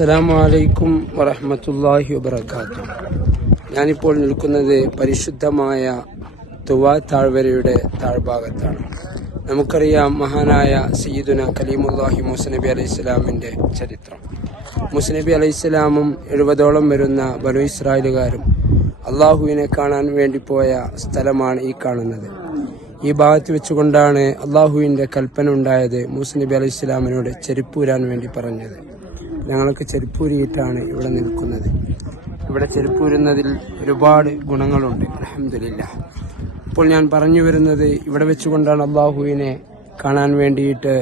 അസ്സലാമു അലൈക്കും വറഹ്മത്തുള്ളാഹി വബറകാതുഹു. ഞാനിപ്പോൾ നിൽക്കുന്നത് പരിശുദ്ധമായ തുവാ താഴ്വരയുടെ താഴ്ഭാഗത്താണ്. നമുക്കറിയാം മഹാനായ സയ്യിദുന കലീമുല്ലാഹി മൂസ നബി അലൈഹിസ്സലാമിൻ്റെ ചരിത്രം. മൂസ നബി അലൈഹിസ്സലാമും 70ഓളം വരുന്ന ബനു ഇസ്രായേലുകാരും അള്ളാഹുവിനെ കാണാൻ വേണ്ടി പോയ സ്ഥലമാണ് ഈ കാണുന്നത്. ഈ ഭാഗത്ത് വെച്ചുകൊണ്ടാണ് അള്ളാഹുവിൻ്റെ കൽപ്പന ഉണ്ടായത് മൂസ നബി അലൈഹിസ്സലാമിനോട് ചെരുപ്പൂരാൻ വേണ്ടി പറഞ്ഞത്. ഞങ്ങൾക്ക് ചെരുപ്പൂരിയിട്ടാണ് ഇവിടെ നിൽക്കുന്നത്. ഇവിടെ ചെരുപ്പൂരുന്നതിൽ ഒരുപാട് ഗുണങ്ങളുണ്ട്. അൽഹംദുലില്ലാഹ്. ഇപ്പോൾ ഞാൻ പറഞ്ഞു വരുന്നത്, ഇവിടെ വെച്ചുകൊണ്ടാണ് അള്ളാഹുവിനെ കാണാൻ വേണ്ടിയിട്ട്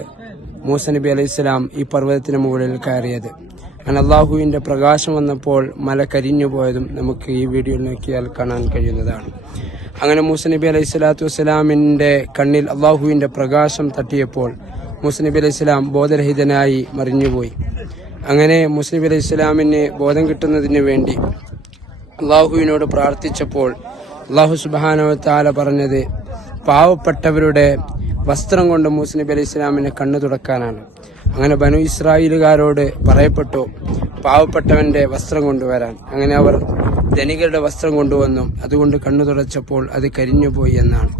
മൂസ നബി അലൈഹിസ്സലാം ഈ പർവ്വതത്തിന് മുകളിൽ കയറിയത്. അങ്ങനെ അള്ളാഹുവിൻ്റെ പ്രകാശം വന്നപ്പോൾ മല കരിഞ്ഞു പോയതും നമുക്ക് ഈ വീഡിയോയിൽ നോക്കിയാൽ കാണാൻ കഴിയുന്നതാണ്. അങ്ങനെ മൂസ നബി അലൈഹി സ്വലാത്തു വസ്സലാമിൻ്റെ കണ്ണിൽ അള്ളാഹുവിൻ്റെ പ്രകാശം തട്ടിയപ്പോൾ മൂസ നബി അലൈഹി സ്വലാം ബോധരഹിതനായി മറിഞ്ഞുപോയി. അങ്ങനെ മൂസ നബി അലൈഹി സ്വലാമിന് ബോധം കിട്ടുന്നതിന് വേണ്ടി അള്ളാഹുവിനോട് പ്രാർത്ഥിച്ചപ്പോൾ അള്ളാഹു സുബ്ഹാനഹു വ തആല പറഞ്ഞത് പാവപ്പെട്ടവരുടെ വസ്ത്രം കൊണ്ട് മൂസ നബി അലൈഹി സ്വലാമിനെ കണ്ണു തുടക്കാനാണ്. അങ്ങനെ ബനു ഇസ്രായേലുകാരോട് പറയപ്പെട്ടു പാവപ്പെട്ടവന്റെ വസ്ത്രം കൊണ്ടുവരാൻ. അങ്ങനെ അവർ ധനികരുടെ വസ്ത്രം കൊണ്ടുവന്നു. അതുകൊണ്ട് കണ്ണു തുടച്ചപ്പോൾ അത് കരിഞ്ഞുപോയി എന്നാണ്.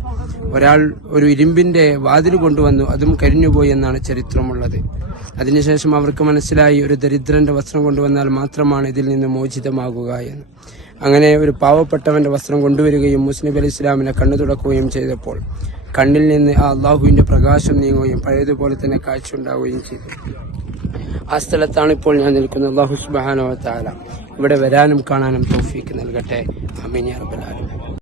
ഒരാൾ ഒരു ഇരുമ്പിന്റെ വാതിൽ കൊണ്ടുവന്നു, അതും കരിഞ്ഞുപോയി എന്നാണ് ചരിത്രമുള്ളത്. അതിനുശേഷം അവർക്ക് മനസ്സിലായി ഒരു ദരിദ്രന്റെ വസ്ത്രം കൊണ്ടുവന്നാൽ മാത്രമാണ് ഇതിൽ നിന്ന് മോചിതമാകുക എന്ന്. അങ്ങനെ ഒരു പാവപ്പെട്ടവന്റെ വസ്ത്രം കൊണ്ടുവരികയും മൂസ നബി അലൈഹി സ്വലാമിനെ കണ്ണു തുടക്കുകയും ചെയ്തപ്പോൾ കണ്ണിൽ നിന്ന് ആ അള്ളാഹുവിന്റെ പ്രകാശം നീങ്ങുകയും പഴയതുപോലെ തന്നെ കാഴ്ച ഉണ്ടാവുകയും ചെയ്തു. ആ സ്ഥലത്താണ് ഇപ്പോൾ ഞാൻ നിൽക്കുന്നത്. അല്ലാഹു സുബ്ഹാനഹു വ തആല ഇവിടെ വരാനും കാണാനും തൗഫീക്ക് നൽകട്ടെ. ആമീൻ യാ റബ്ബൽ ആലമീൻ.